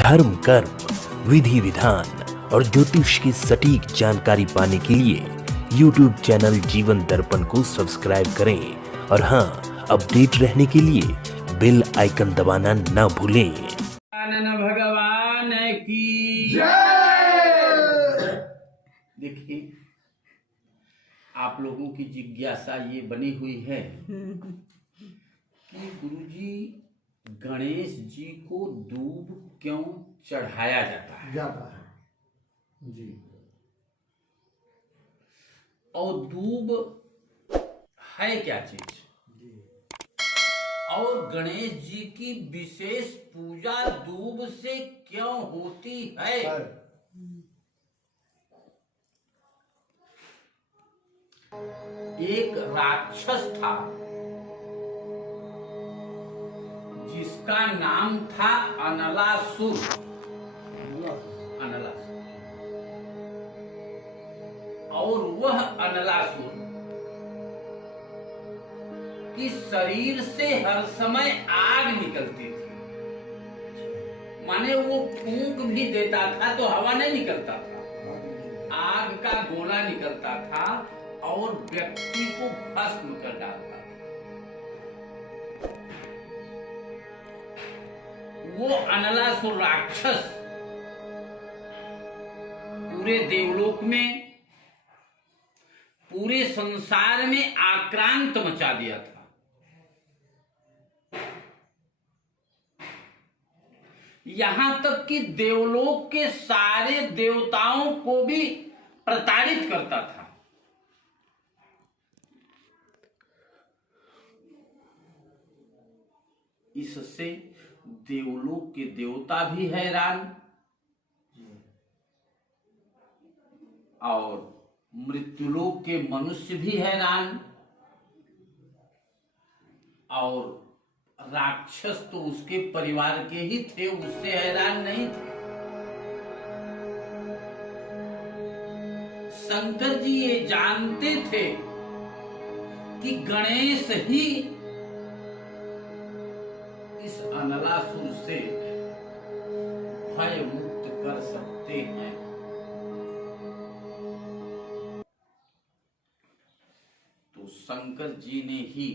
धर्म, कर्म, विधि विधान और ज्योतिष की सटीक जानकारी पाने के लिए YouTube चैनल जीवन दर्पण को सब्सक्राइब करें और हाँ, अपडेट रहने के लिए बेल आइकन दबाना ना भूलें। भगवान की जय। देखिए, आप लोगों की जिज्ञासा ये बनी हुई है कि गुरुजी गणेश जी को दूब क्यों चढ़ाया जाता है जी। और दूब है क्या चीज जी। और गणेश जी की विशेष पूजा दूब से क्यों होती है। एक राक्षस था जिसका नाम था अनलासुर। और वह अनलासुर कि शरीर से हर समय आग निकलती थी, माने वो फूंक भी देता था तो हवा नहीं निकलता था, आग का गोला निकलता था और व्यक्ति को भस्म कर डालता था। वो अनलासुर राक्षस पूरे देवलोक में, पूरे संसार में आक्रांत मचा दिया था। यहां तक कि देवलोक के सारे देवताओं को भी प्रताड़ित करता था। इससे देवलोक के देवता भी हैरान और मृत्युलोक के मनुष्य भी हैरान और राक्षस तो उसके परिवार के ही थे, उससे हैरान नहीं थे। शंकर जी ये जानते थे कि गणेश ही इस अनलासुर से भय मुक्त कर सकते हैं। तो शंकर जी ने ही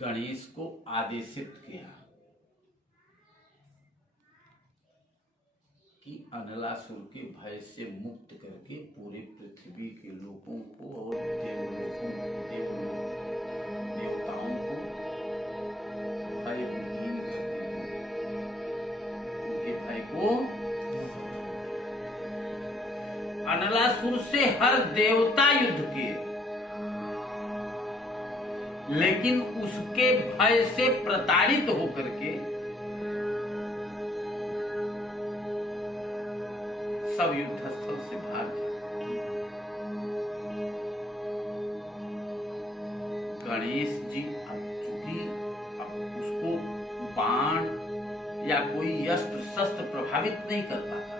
गणेश को आदेशित किया कि अनलासुर के भय से मुक्त करके पूरे पृथ्वी के लोगों को और देवताओं को भय विहीन कर दीजिए, उनके भय को। अनलासुर से हर देवता युद्ध किए, लेकिन उसके भय से प्रताड़ित होकर के सब युद्धस्थल से भाग जाते। गणेश जी चूंकि उसको बाण या कोई अस्त्र शस्त्र प्रभावित नहीं कर पाता,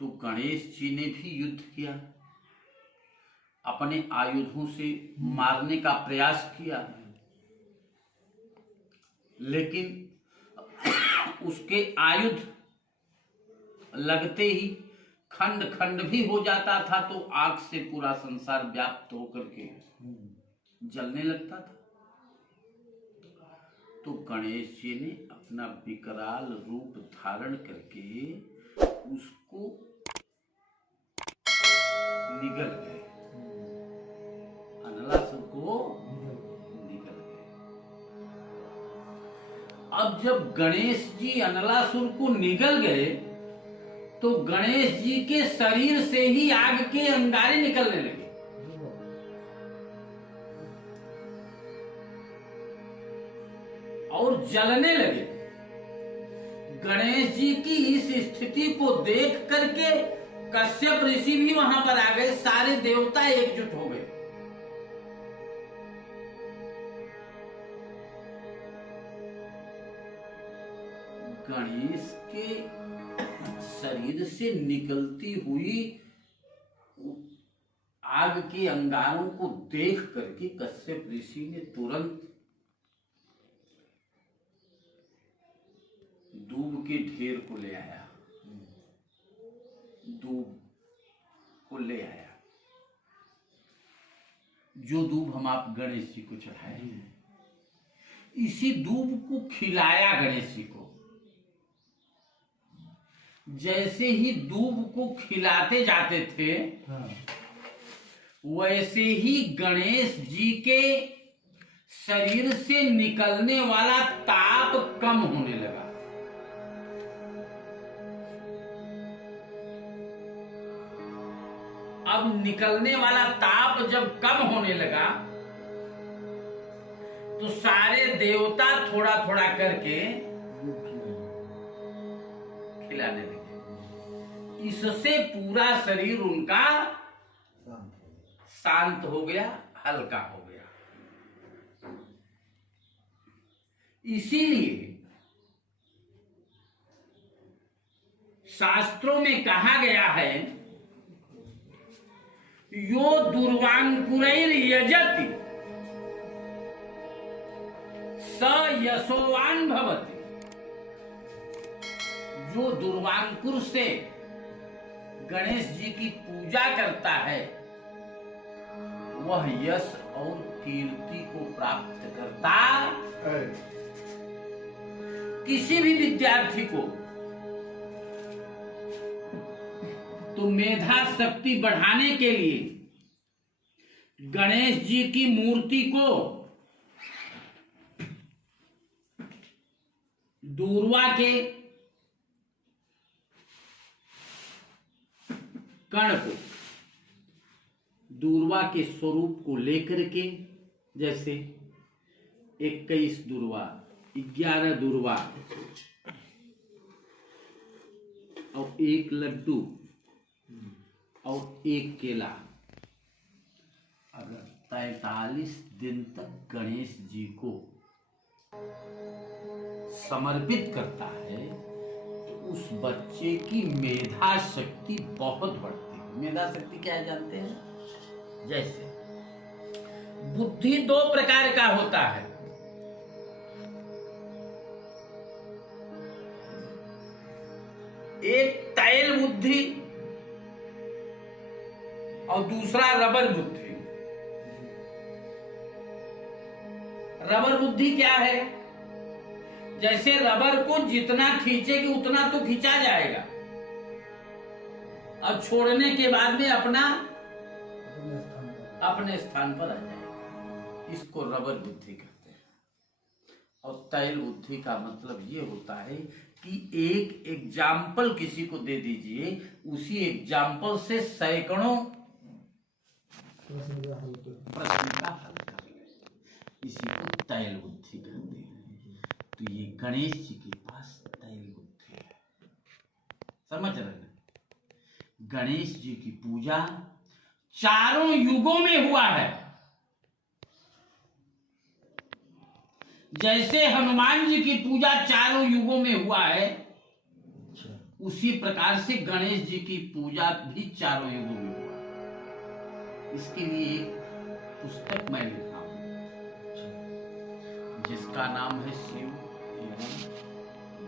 तो गणेश जी ने भी युद्ध किया, अपने आयुधों से मारने का प्रयास किया, लेकिन उसके आयुध लगते ही खंड खंड भी हो जाता था, तो आग से पूरा संसार व्याप्त होकर के जलने लगता था। तो गणेश जी ने अपना विकराल रूप धारण करके उसको निगल गए, अनलासुर को निगल गए। अब जब गणेश जी अनलासुर को निगल गए तो गणेश जी के शरीर से ही आग के अंगारे निकलने लगे और जलने लगे। गणेश जी की इस स्थिति को देख करके कश्यप ऋषि भी वहां पर आ गए, सारे देवता एकजुट हो गए। गणेश के शरीर से निकलती हुई आग आग के अंगारों को देख करके कश्यप ऋषि ने तुरंत दूब के ढेर को ले आया, दूब को ले आया, जो दूब हम आप गणेश जी को चढ़ाए, इसी दूब को खिलाया गणेश जी को। जैसे ही दूब को खिलाते जाते थे, वैसे ही गणेश जी के शरीर से निकलने वाला ताप कम होने लगा। अब निकलने वाला ताप जब कम होने लगा तो सारे देवता थोड़ा थोड़ा करके खिलाने लगे। इससे पूरा शरीर उनका शांत हो गया, हल्का हो गया। इसीलिए शास्त्रों में कहा गया है, यो दुर्वांकुरैर यजति स यशोवान भवति। जो दुर्वांकुर से गणेश जी की पूजा करता है, वह यश और कीर्ति को प्राप्त करता है। किसी भी विद्यार्थी को तो मेधा शक्ति बढ़ाने के लिए गणेश जी की मूर्ति को दूर्वा के कण को, दूर्वा के स्वरूप को लेकर के, जैसे 21 दूर्वा, 11 दूर्वा और 1 लड्डू और 1 केला, अगर 43 दिन तक गणेश जी को समर्पित करता है तो उस बच्चे की मेधा शक्ति बहुत बढ़ती है। मेधा शक्ति क्या है जानते हैं? जैसे बुद्धि 2 प्रकार का होता है। एक तैल बुद्धि और दूसरा रबर बुद्धि। रबर बुद्धि क्या है? जैसे रबर को जितना खींचेगी उतना तो खींचा जाएगा, अब छोड़ने के बाद में अपने स्थान पर आ जाएगा। इसको रबर बुद्धि कहते हैं। और तैल बुद्धि का मतलब ये होता है कि एक एग्जाम्पल किसी को दे दीजिए, उसी एग्जाम्पल से सैकड़ों प्रश्न का हल कर ले, इसी को तैल बुद्धि कहते हैं। तो ये गणेश जी के पास तैल बुद्धि है, समझ रहे हैं? गणेश जी की पूजा चारों युगों में हुआ है। जैसे हनुमान जी की पूजा चारों युगों में हुआ है, उसी प्रकार से गणेश जी की पूजा भी चारों युगों में हुआ है। इसके लिए एक पुस्तक मैं लिखा हूं, जिसका नाम है शिव एवं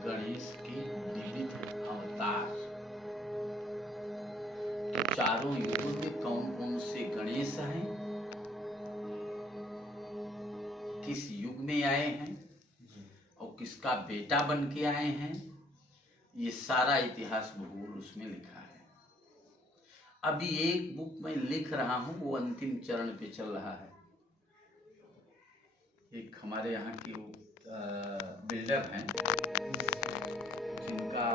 गणेश के विविध अवतार। तो चारों युगों में कौन कौन से गणेश हैं, किस युग में आए हैं और किसका बेटा बन के आए हैं, ये सारा इतिहास भूगोल उसमें लिखा है। अभी एक बुक मैं लिख रहा हूं, वो अंतिम चरण पे चल रहा है। एक हमारे यहाँ के वो बिल्डर हैं, जिनका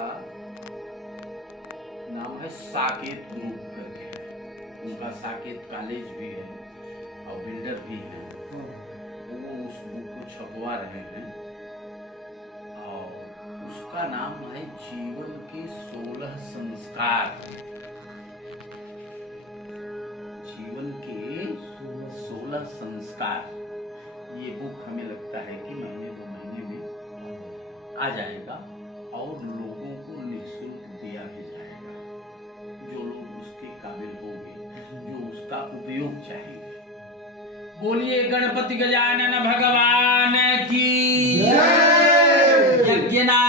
नाम है साकेत ग्रुप करके है। उनका साकेत कॉलेज भी है और बिल्डर भी है। वो उस बुक को छपवा रहे हैं और उसका नाम है जीवन के 16 संस्कार। जीवन के 16 संस्कार। ये बुक हमें लगता है कि महीने 2 महीने में आ जाएगा और लोगों को निःशुल्क दिया भी जाएगा। जो लोग उसके काबिल होंगे, जो उसका उपयोग सहयोग चाहेंगे। बोलिए गणपति गजानन भगवान की जय। यज्ञनाथ